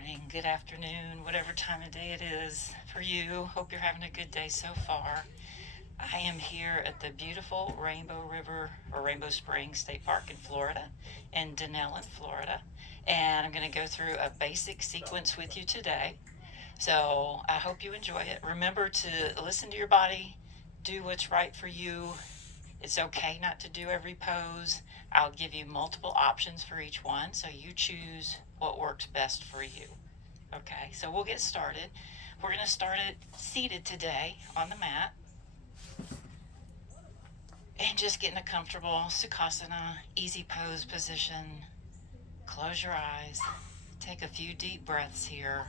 morning, good afternoon, whatever time of day it is for you. Hope you're having a good day so far. I am here at the beautiful Rainbow Springs State Park in Florida, in Dunnellon, Florida. And I'm going to go through a basic sequence with you today. So I hope you enjoy it. Remember to listen to your body, do what's right for you. It's okay not to do every pose. I'll give you multiple options for each one, so you choose what works best for you. Okay, so we'll get started. We're going to start it seated today on the mat. And just get in a comfortable Sukhasana, easy pose position. Close your eyes. Take a few deep breaths here.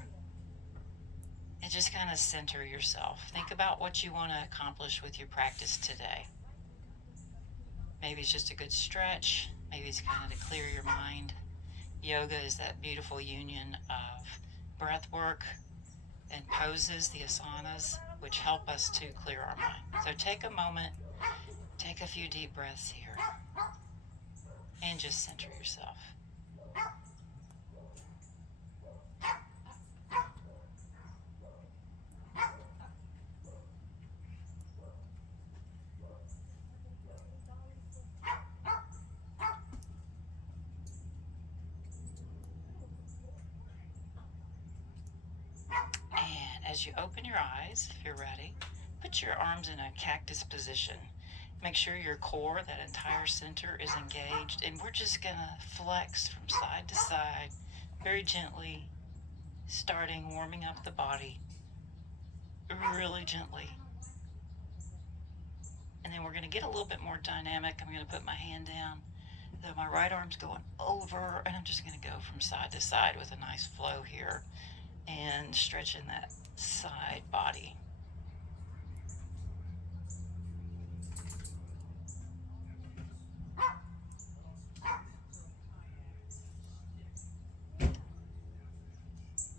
And just kind of center yourself. Think about what you want to accomplish with your practice today. Maybe it's just a good stretch. Maybe it's kind of to clear your mind. Yoga is that beautiful union of breath work and poses, the asanas, which help us to clear our mind. So take a moment, take a few deep breaths here, and just center yourself. As you open your eyes, if you're ready, put your arms in a cactus position. Make sure your core, that entire center, is engaged, and we're just going to flex from side to side, very gently, starting warming up the body, really gently. And then we're going to get a little bit more dynamic. I'm going to put my hand down, though my right arm's going over, and I'm just going to go from side to side with a nice flow here and stretching that side body.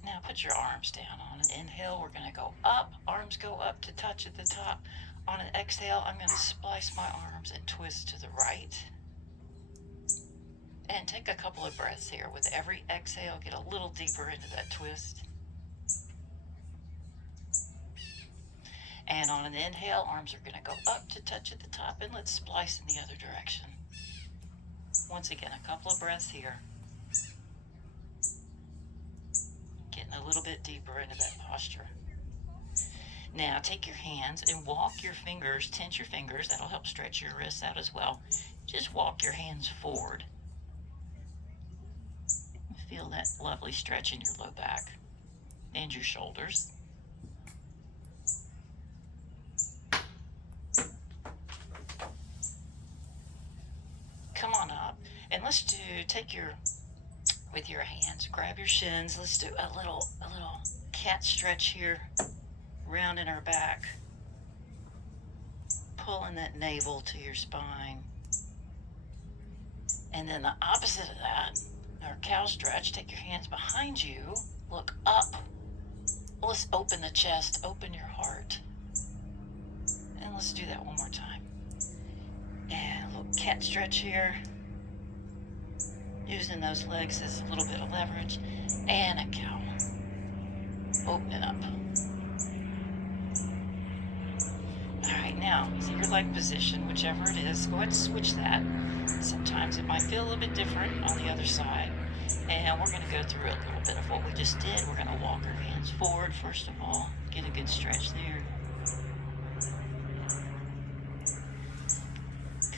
Now put your arms down. On an inhale, we're going to go up. Arms go up to touch at the top. On an exhale, I'm going to splice my arms and twist to the right. And take a couple of breaths here. With every exhale, get a little deeper into that twist. And on an inhale, arms are going to go up to touch at the top, and let's splice in the other direction. Once again, a couple of breaths here. Getting a little bit deeper into that posture. Now take your hands and walk your fingers, tense your fingers. That'll help stretch your wrists out as well. Just walk your hands forward. Feel that lovely stretch in your low back and your shoulders. Come on up, and let's take with your hands, grab your shins. Let's do a little cat stretch here, rounding our back, pulling that navel to your spine. And then the opposite of that, our cow stretch, take your hands behind you, look up. Let's open the chest, open your heart. And let's do that one more time. And a little cat stretch here. Using those legs as a little bit of leverage. And a cow. Open it up. Alright, now, see your leg position, whichever it is, go ahead and switch that. Sometimes it might feel a little bit different on the other side. And we're going to go through a little bit of what we just did. We're going to walk our hands forward, first of all. Get a good stretch there.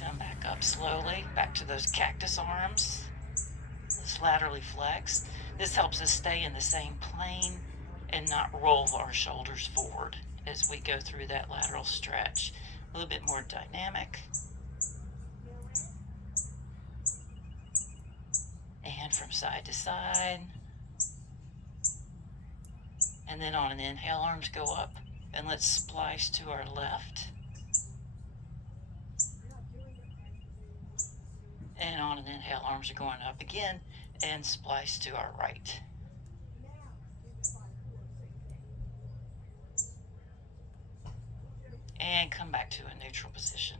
Come back up slowly, back to those cactus arms. Let's laterally flex. This helps us stay in the same plane and not roll our shoulders forward as we go through that lateral stretch. A little bit more dynamic. And from side to side. And then on an inhale, arms go up. And let's splice to our left. And on an inhale, arms are going up again. And splice to our right. And come back to a neutral position.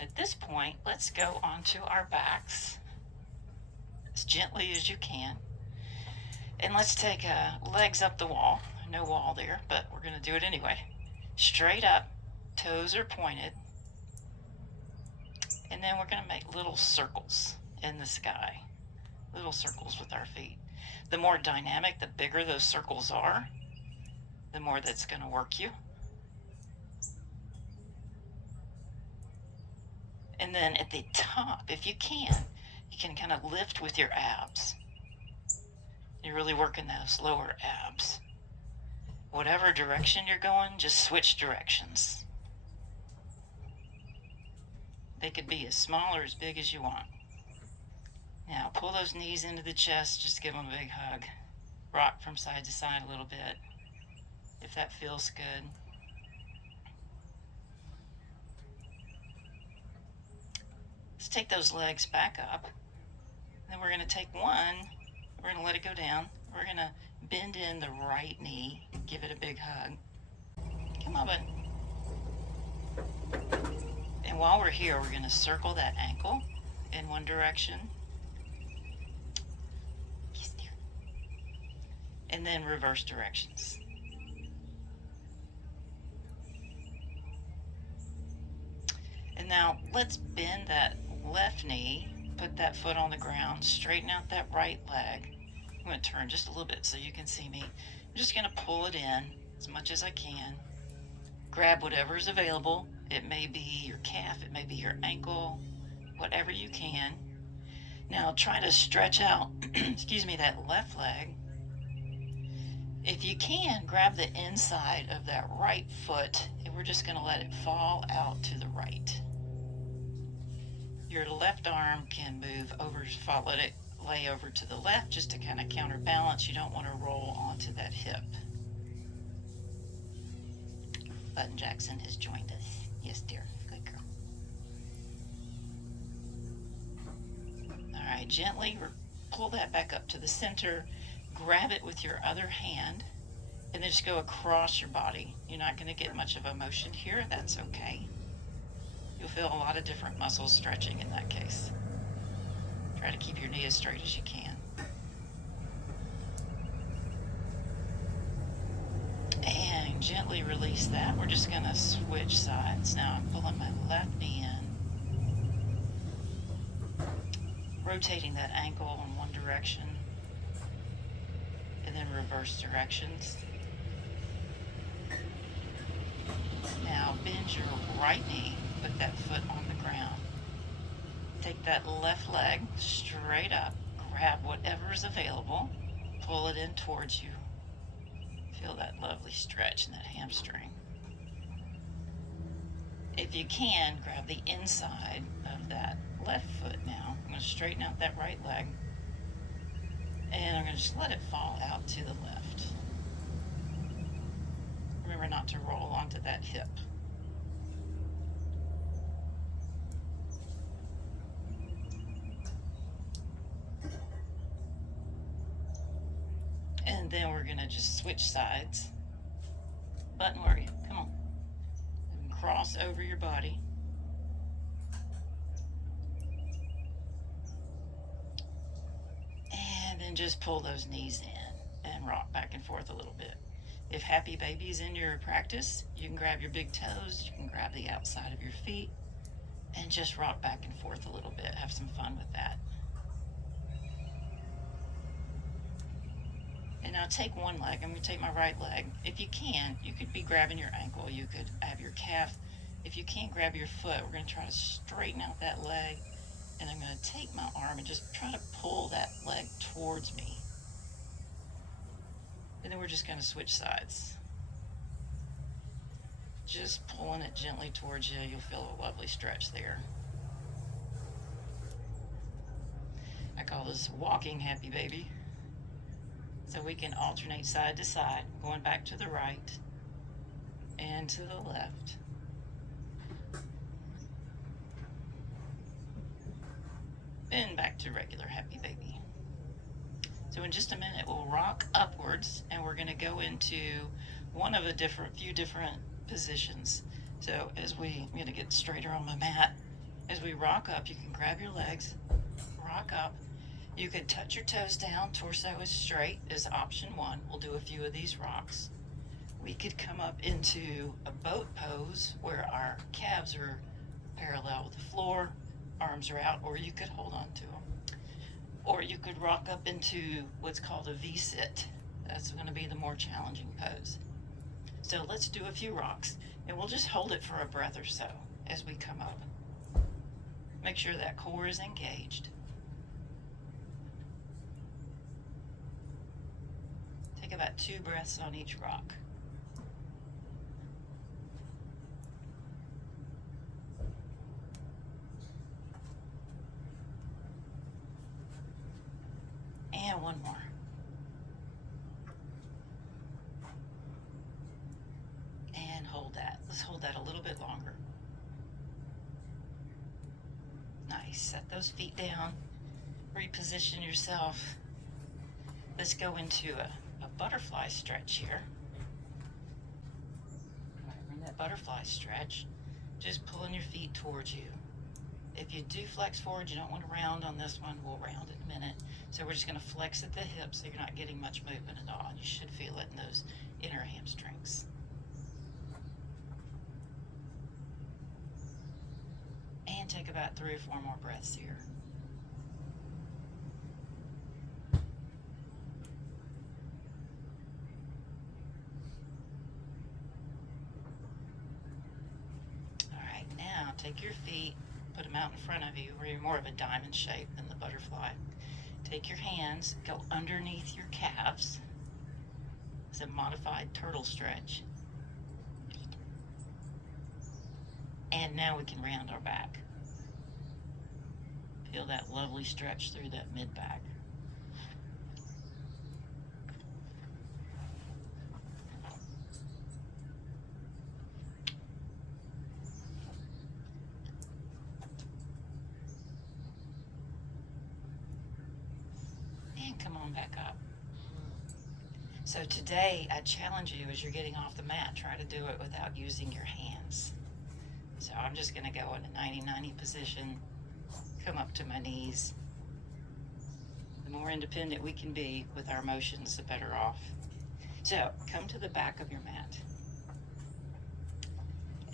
At this point, let's go onto our backs as gently as you can. And let's take legs up the wall. No wall there, but we're going to do it anyway. Straight up, toes are pointed. And then we're going to make little circles in the sky. Little circles with our feet. The more dynamic, the bigger those circles are, the more that's going to work you. And then at the top, if you can kind of lift with your abs. You're really working those lower abs. Whatever direction you're going, just switch directions. They could be as small or as big as you want. Now pull those knees into the chest, just give them a big hug. Rock from side to side a little bit, if that feels good. Let's take those legs back up. Then we're going to take one, we're going to let it go down. We're going to bend in the right knee, give it a big hug. Come on, bud. And while we're here, we're going to circle that ankle in one direction. And then reverse directions. And now let's bend that left knee, put that foot on the ground, straighten out that right leg. I'm going to turn just a little bit so you can see me. I'm just going to pull it in as much as I can. Grab whatever's available. It may be your calf, it may be your ankle, whatever you can. Now try to stretch out, excuse me, that left leg. If you can, grab the inside of that right foot, and we're just going to let it fall out to the right. Your left arm can move over, let it lay over to the left just to kind of counterbalance. You don't want to roll onto that hip. Button Jackson has joined us. Yes, dear. Good girl. All right, gently pull that back up to the center. Grab it with your other hand, and then just go across your body. You're not going to get much of a motion here. That's okay. You'll feel a lot of different muscles stretching in that case. Try to keep your knee as straight as you can. And gently release that. We're just going to switch sides. Now I'm pulling my left knee in, rotating that ankle in one direction, and then reverse directions. Now bend your right knee, put that foot on the ground. Take that left leg straight up, grab whatever is available, pull it in towards you. Feel that lovely stretch in that hamstring. If you can, grab the inside of that left foot now. I'm going to straighten out that right leg, and I'm going to just let it fall out to the left. Remember not to roll onto that hip. And then we're going to just switch sides. Button warrior, come on. And cross over your body. And then just pull those knees in and rock back and forth a little bit. If happy baby's in your practice, you can grab your big toes, you can grab the outside of your feet, and just rock back and forth a little bit. Have some fun with that. And now take one leg. I'm going to take my right leg. If you can, you could be grabbing your ankle. You could have your calf. If you can't grab your foot, we're going to try to straighten out that leg. And I'm going to take my arm and just try to pull that leg towards me. And then we're just going to switch sides. Just pulling it gently towards you. You'll feel a lovely stretch there. I call this walking happy baby. So we can alternate side to side, going back to the right and to the left. And back to regular happy baby. So in just a minute, we'll rock upwards, and we're going to go into one of a few different positions. So I'm going to get straighter on my mat. As we rock up, you can grab your legs, rock up, You could touch your toes down, torso is straight is option one. We'll do a few of these rocks. We could come up into a boat pose where our calves are parallel with the floor, arms are out, or you could hold on to them. Or you could rock up into what's called a V-sit. That's going to be the more challenging pose. So let's do a few rocks, and we'll just hold it for a breath or so as we come up. Make sure that core is engaged. Take about 2 breaths on each rock. And one more. And hold that. Let's hold that a little bit longer. Nice. Set those feet down. Reposition yourself. Let's go into a butterfly stretch here. In that butterfly stretch, just pulling your feet towards you. If you do flex forward, you don't want to round on this one. We'll round in a minute. So we're just going to flex at the hips so you're not getting much movement at all. You should feel it in those inner hamstrings. And take about 3 or 4 more breaths here. All right, now take your feet, put them out in front of you where you're more of a diamond shape than the butterfly. Take your hands, go underneath your calves. It's a modified turtle stretch. And now we can round our back. Feel that lovely stretch through that mid-back. And come on back up. So today, I challenge you as you're getting off the mat, try to do it without using your hands. So I'm just going to go in a 90-90 position, come up to my knees. The more independent we can be with our motions, the better off. So come to the back of your mat.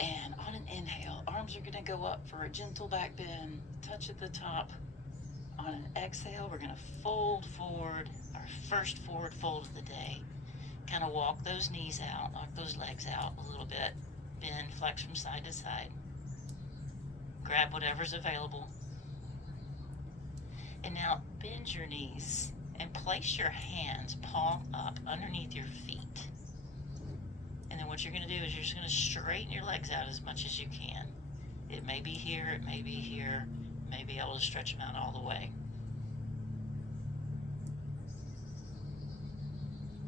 And on an inhale, arms are going to go up for a gentle back bend, touch at the top. On an exhale, we're going to fold forward, our first forward fold of the day. Kind of walk those knees out, knock those legs out a little bit. Bend, flex from side to side. Grab whatever's available. And now bend your knees and place your hands palm up underneath your feet. And then what you're going to do is you're just going to straighten your legs out as much as you can. It may be here, it may be here. You may be able to stretch them out all the way.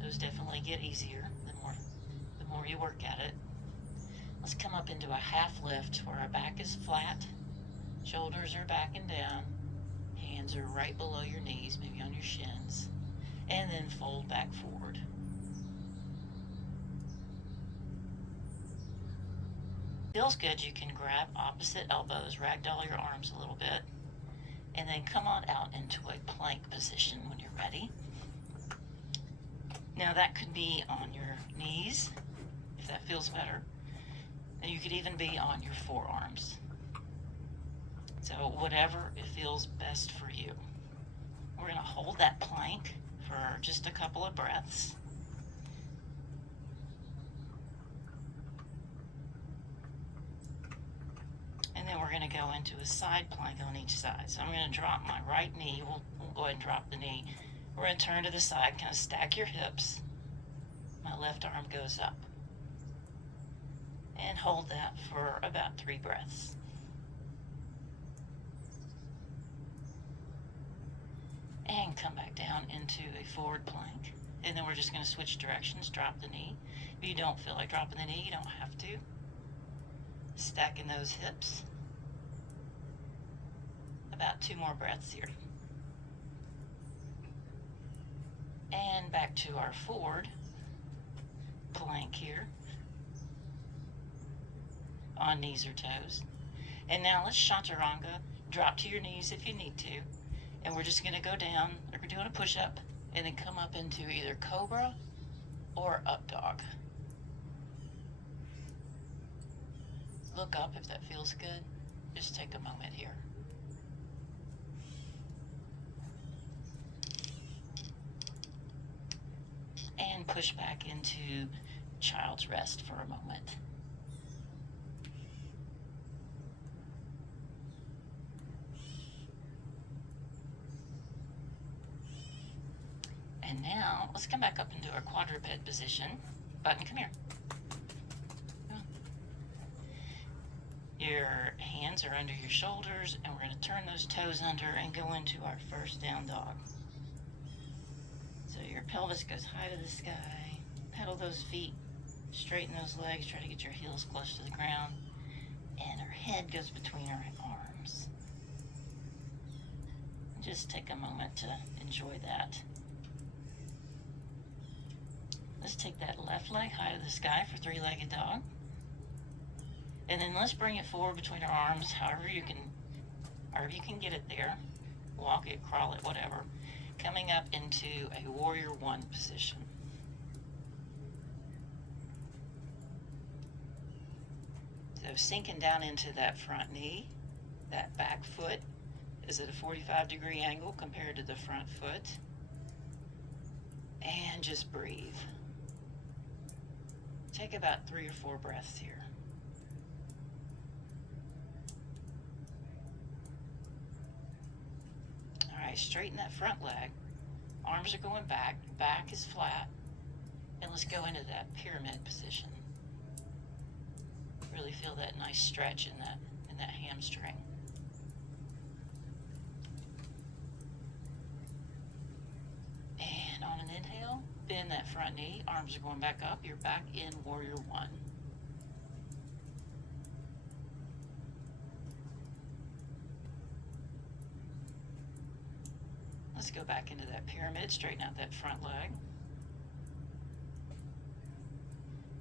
Those definitely get easier the more you work at it. Let's come up into a half lift where our back is flat, shoulders are back and down, hands are right below your knees, maybe on your shins, and then fold back forward. Feels good, you can grab opposite elbows, ragdoll your arms a little bit, and then come on out into a plank position when you're ready. Now that could be on your knees, if that feels better. And you could even be on your forearms. So whatever it feels best for you. We're going to hold that plank for just a couple of breaths. And then we're going to go into a side plank on each side. So I'm going to drop my right knee. We'll go ahead and drop the knee. We're going to turn to the side, kind of stack your hips. My left arm goes up. And hold that for about 3 breaths. And come back down into a forward plank. And then we're just going to switch directions, drop the knee. If you don't feel like dropping the knee, you don't have to. Stacking those hips. About 2 more breaths here. And back to our forward plank here. On knees or toes. And now let's chaturanga. Drop to your knees if you need to. And we're just going to go down, like we're doing a push-up, and then come up into either cobra or up dog. Look up if that feels good. Just take a moment here. And push back into child's rest for a moment. And now let's come back up into our quadruped position. Button, come here. Your hands are under your shoulders, and we're going to turn those toes under and go into our first down dog. So your pelvis goes high to the sky. Pedal those feet, straighten those legs, try to get your heels close to the ground, and our head goes between our arms. Just take a moment to enjoy that. Let's take that left leg high to the sky for three-legged dog. And then let's bring it forward between our arms, however you can get it there. Walk it, crawl it, whatever. Coming up into a warrior one position. So sinking down into that front knee, that back foot is at a 45-degree angle compared to the front foot. And just breathe. Take about 3 or 4 breaths here. All right, straighten that front leg. Arms are going back, back is flat, and let's go into that pyramid position. Really feel that nice stretch in that hamstring. And on an inhale, bend that front knee, arms are going back up, you're back in warrior one. Let's go back into that pyramid, straighten out that front leg.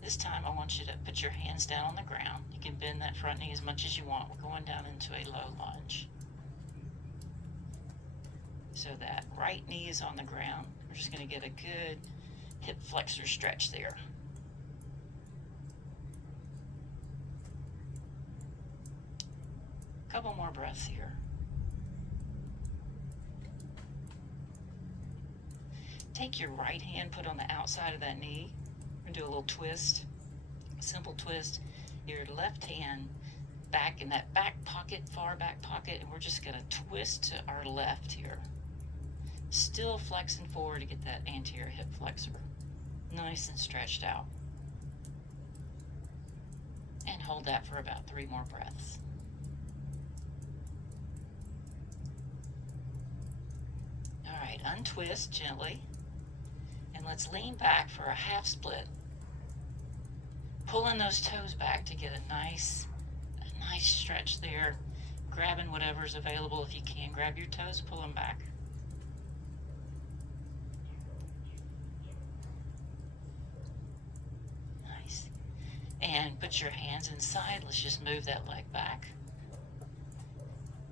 This time I want you to put your hands down on the ground. You can bend that front knee as much as you want. We're going down into a low lunge. So that right knee is on the ground. We're just going to get a good hip flexor stretch there. Couple more breaths here. Take your right hand, put on the outside of that knee. We're going to do a little twist, simple twist. Your left hand back in that back pocket, far back pocket, and we're just going to twist to our left here. Still flexing forward to get that anterior hip flexor nice and stretched out. And hold that for about 3 more breaths. All right, untwist gently. And let's lean back for a half split. Pulling those toes back to get a nice stretch there. Grabbing whatever's available if you can. Grab your toes, pull them back. Nice. And put your hands inside. Let's just move that leg back.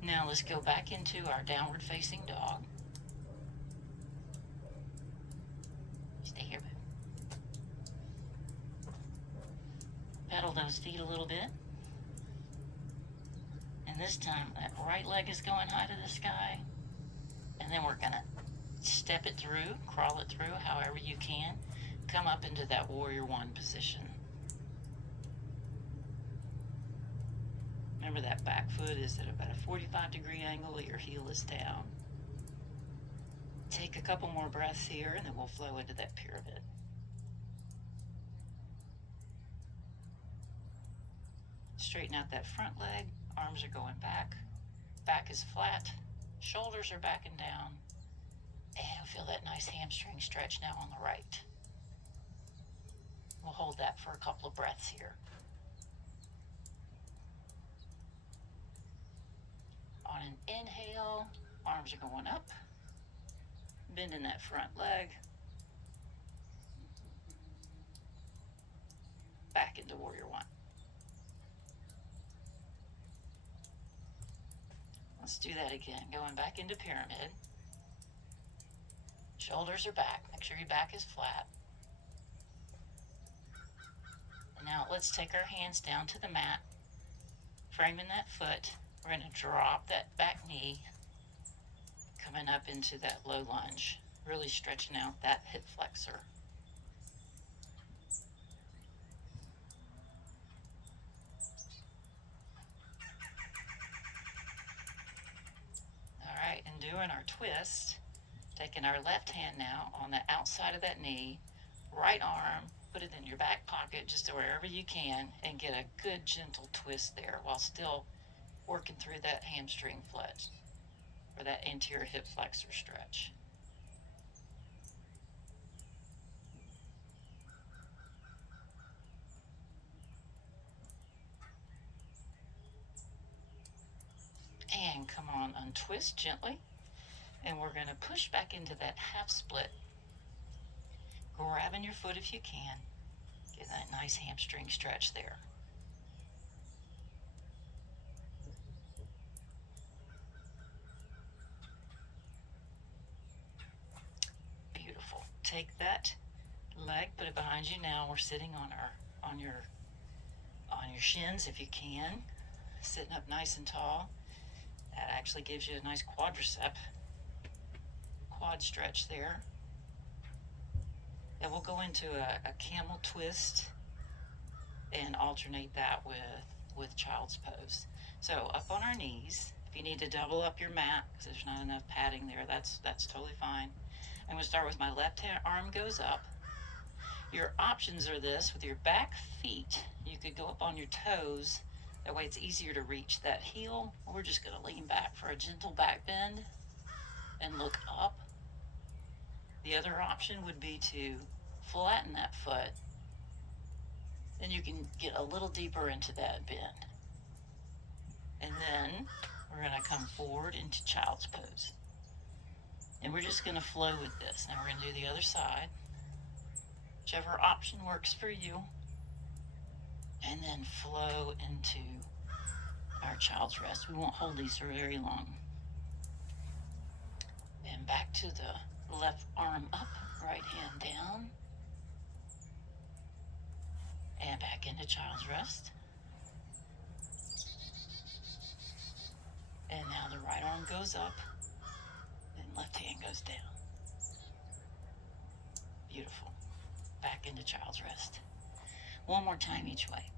Now let's go back into our downward facing dog. Stay here, babe. Pedal those feet a little bit. And this time, that right leg is going high to the sky. And then we're going to step it through, crawl it through, however you can. Come up into that warrior one position. Remember that back foot is at about a 45-degree angle. Your heel is down. Take a couple more breaths here, and then we'll flow into that pyramid. Straighten out that front leg. Arms are going back. Back is flat. Shoulders are backing down. And feel that nice hamstring stretch now on the right. We'll hold that for a couple of breaths here. On an inhale, arms are going up. Bending that front leg. Back into warrior one. Let's do that again. Going back into pyramid. Shoulders are back. Make sure your back is flat. Now let's take our hands down to the mat, framing that foot. We're going to drop that back knee, coming up into that low lunge, really stretching out that hip flexor. All right, and doing our twist, taking our left hand now on the outside of that knee, right arm, put it in your back pocket just wherever you can, and get a good gentle twist there while still working through that hamstring flex or that anterior hip flexor stretch. And come on, untwist gently, and we're going to push back into that half split, grabbing your foot if you can. Get that nice hamstring stretch there. Beautiful. Take that leg, put it behind you. Now we're sitting on your shins if you can, sitting up nice and tall. That actually gives you a nice quad stretch there. And we'll go into a camel twist and alternate that with child's pose. So up on our knees. If you need to double up your mat because there's not enough padding there, that's totally fine. I'm going to start with my left arm goes up. Your options are this: with your back feet, you could go up on your toes. That way it's easier to reach that heel. We're just going to lean back for a gentle back bend and look up. The other option would be to flatten that foot. Then you can get a little deeper into that bend. And then we're going to come forward into child's pose. And we're just going to flow with this. Now we're going to do the other side. Whichever option works for you. And then flow into our child's rest. We won't hold these for very long. And back to the left arm up, right hand down. And back into child's rest. And now the right arm goes up, and left hand goes down. Beautiful. Back into child's rest. One more time each way.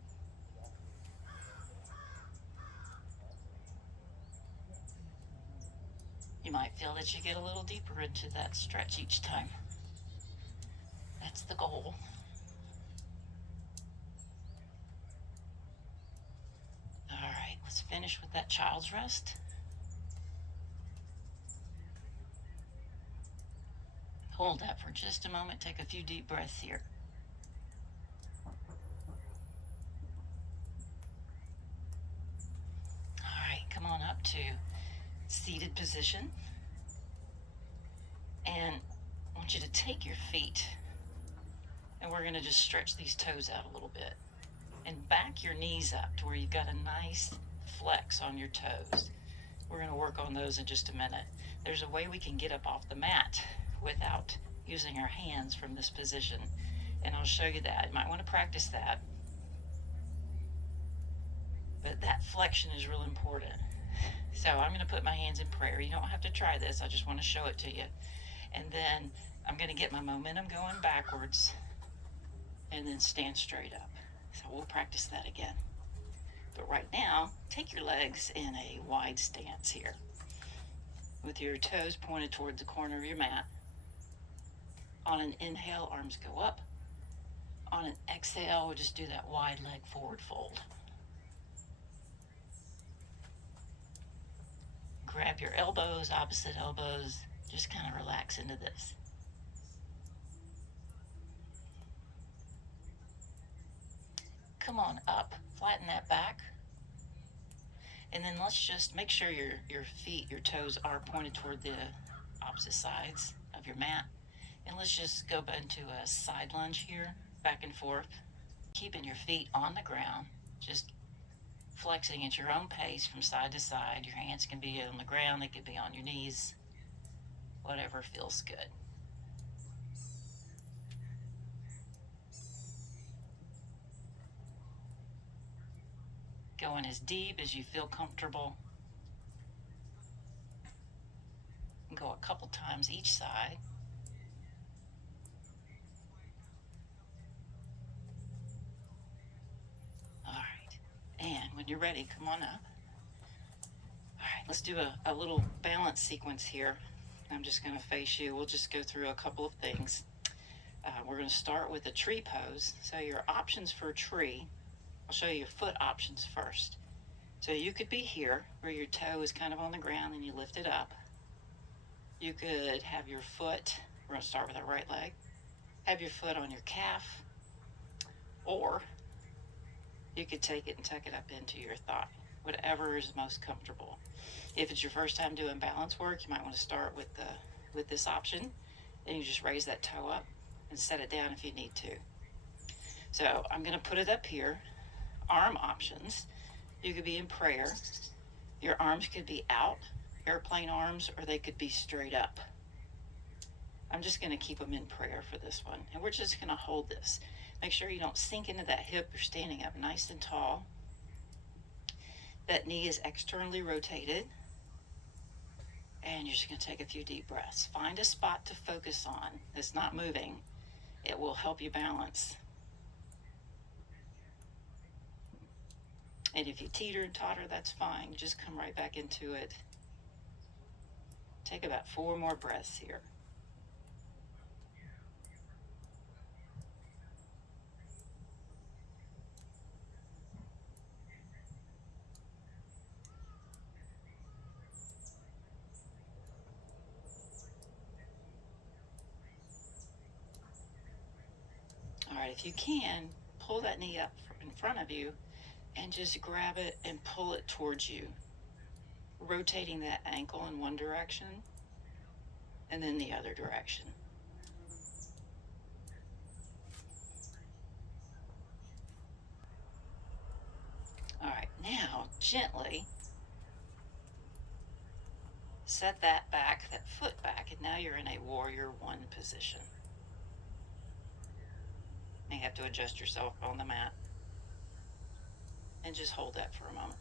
You might feel that you get a little deeper into that stretch each time. That's the goal. All right, let's finish with that child's rest. Hold that for just a moment. Take a few deep breaths here. All right, come on up to seated position. And I want you to take your feet, and we're going to just stretch these toes out a little bit. And back your knees up to where you've got a nice flex on your toes. We're going to work on those in just a minute. There's a way we can get up off the mat without using our hands from this position, and I'll show you that. You might want to practice that. But that flexion is real important. So I'm going to put my hands in prayer. You don't have to try this. I just want to show it to you. And then I'm going to get my momentum going backwards and then stand straight up. So we'll practice that again. But right now, take your legs in a wide stance here with your toes pointed toward the corner of your mat. On an inhale, arms go up. On an exhale, we'll just do that wide leg forward fold. Grab your elbows, opposite elbows. Just kind of relax into this. Come on up, flatten that back. And then let's just make sure your feet, your toes are pointed toward the opposite sides of your mat. And let's just go into a side lunge here, back and forth. Keeping your feet on the ground, just flexing at your own pace from side to side. Your hands can be on the ground, they could be on your knees, whatever feels good. Going as deep as you feel comfortable. Go a couple times each side. All right. And when you're ready, come on up. All right, let's do a little balance sequence here. I'm just going to face you. We'll just go through a couple of things. We're going to start with a tree pose. So your options for a tree, I'll show you your foot options first. So you could be here where your toe is kind of on the ground and you lift it up. You could have your foot, we're going to start with our right leg, have your foot on your calf, or you could take it and tuck it up into your thigh, whatever is most comfortable. If it's your first time doing balance work, you might want to start with this option, and you just raise that toe up and set it down if you need to. So I'm going to put it up here. Arm options. You could be in prayer. Your arms could be out, airplane arms, or they could be straight up. I'm just going to keep them in prayer for this one. And we're just going to hold this. Make sure you don't sink into that hip. You're standing up nice and tall. That knee is externally rotated. And you're just going to take a few deep breaths. Find a spot to focus on that's not moving. It will help you balance. And if you teeter and totter, that's fine. Just come right back into it. Take about 4 more breaths here. All right, if you can, pull that knee up in front of you and just grab it and pull it towards you, rotating that ankle in one direction and then the other direction. All right, now gently set that foot back, and now you're in a warrior one position. You have to adjust yourself on the mat and just hold that for a moment.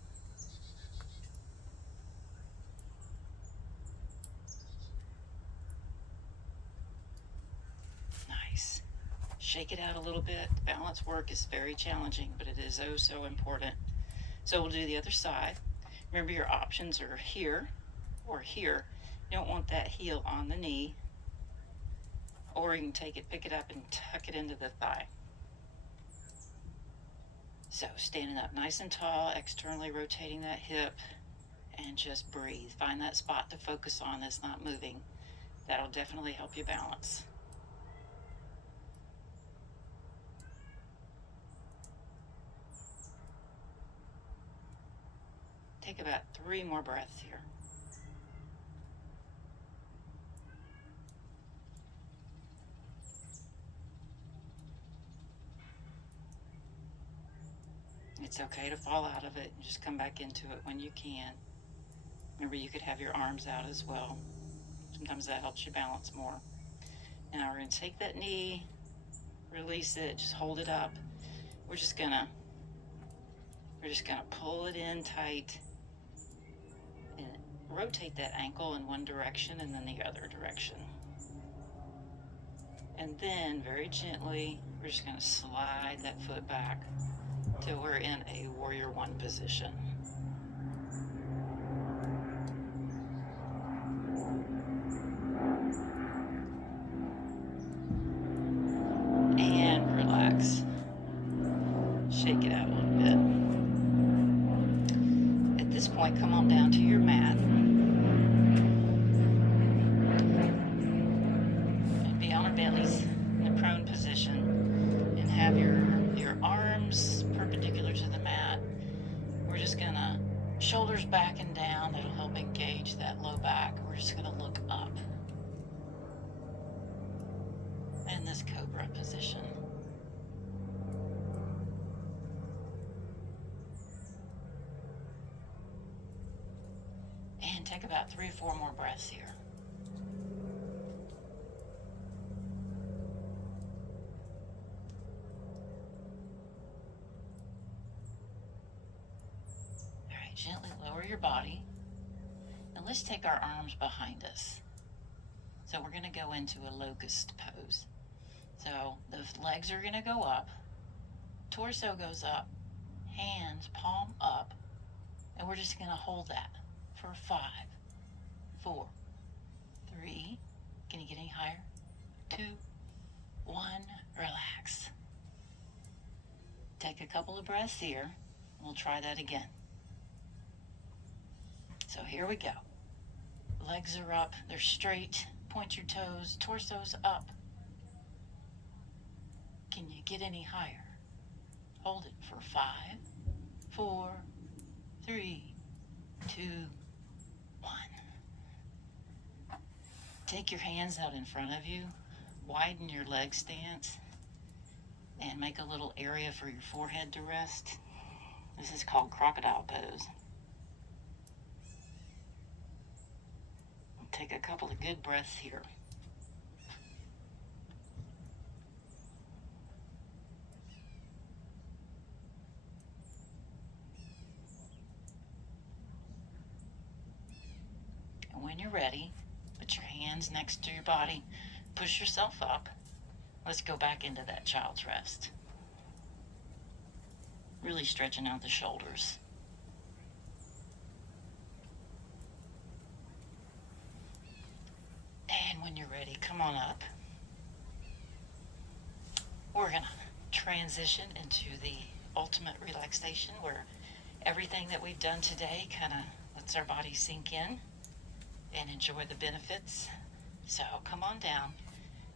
Nice. Shake it out a little bit. Balance work is very challenging, but it is oh so important. So we'll do the other side. Remember, your options are here or here. You don't want that heel on the knee, or you can take it, pick it up, and tuck it into the thigh. So standing up nice and tall, externally rotating that hip, and just breathe. Find that spot to focus on that's not moving. That'll definitely help you balance. Take about 3 more breaths here. It's okay to fall out of it and just come back into it when you can. Remember, you could have your arms out as well. Sometimes that helps you balance more. Now we're going to take that knee, release it, just hold it up. We're just gonna pull it in tight and rotate that ankle in one direction and then the other direction. And then very gently, we're just gonna slide that foot back till we're in a warrior one position. And relax. Shake it out a little bit. At this point, come on down to your mat. And be on our bellies in a prone position. And have your arms perpendicular to the mat. We're just gonna, shoulders back and down. That'll help engage that low back. We're just gonna look up. In this cobra position. And take about 3 or 4 more breaths here. Gently lower your body. And let's take our arms behind us. So we're going to go into a locust pose. So the legs are going to go up, torso goes up, hands palm up, and we're just going to hold that for 5, 4, 3, can you get any higher? 2, 1, relax. Take a couple of breaths here. We'll try that again. So here we go. Legs are up, they're straight. Point your toes, torso's up. Can you get any higher? Hold it for 5, 4, 3, 2, 1. Take your hands out in front of you. Widen your leg stance and make a little area for your forehead to rest. This is called crocodile pose. Take a couple of good breaths here. And when you're ready, put your hands next to your body, push yourself up. Let's go back into that child's rest. Really stretching out the shoulders. And when you're ready, come on up. We're going to transition into the ultimate relaxation where everything that we've done today kind of lets our body sink in and enjoy the benefits. So come on down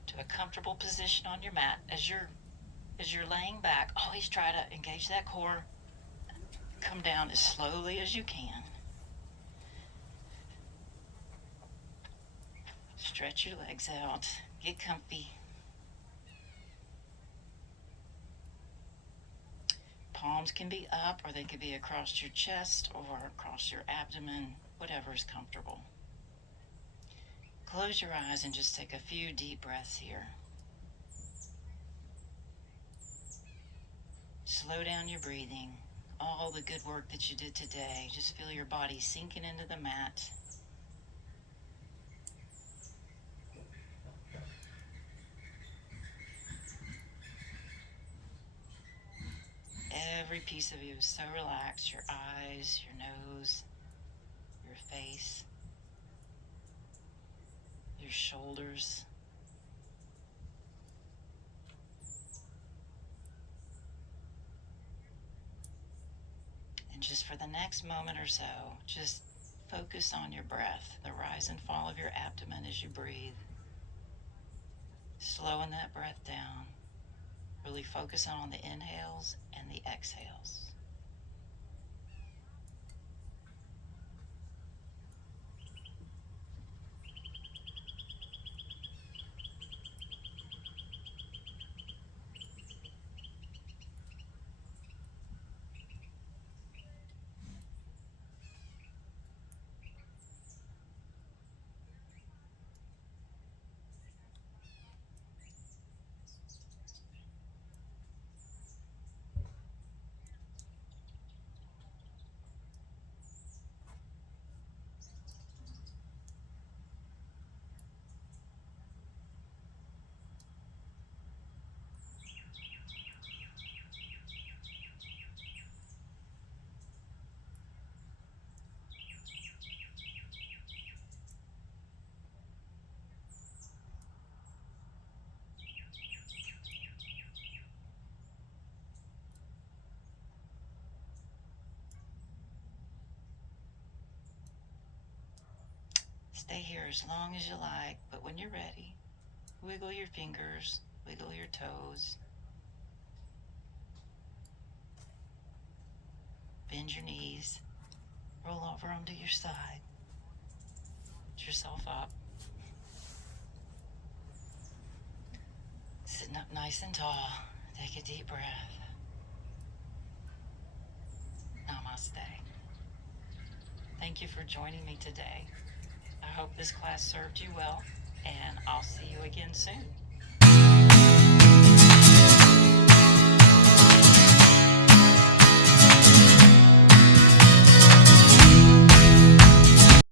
to a comfortable position on your mat. As you're laying back, always try to engage that core. Come down as slowly as you can. Stretch your legs out. Get comfy. Palms can be up, or they could be across your chest or across your abdomen, whatever is comfortable. Close your eyes and just take a few deep breaths here. Slow down your breathing. All the good work that you did today, just feel your body sinking into the mat. Every piece of you is so relaxed. Your eyes, your nose, your face, your shoulders. And just for the next moment or so, just focus on your breath, the rise and fall of your abdomen as you breathe. Slowing that breath down. Really focus on the inhales and the exhales. Stay here as long as you like, but when you're ready, wiggle your fingers, wiggle your toes, bend your knees, roll over onto your side, lift yourself up, sitting up nice and tall. Take a deep breath. Namaste. Thank you for joining me today. I hope this class served you well, and I'll see you again soon.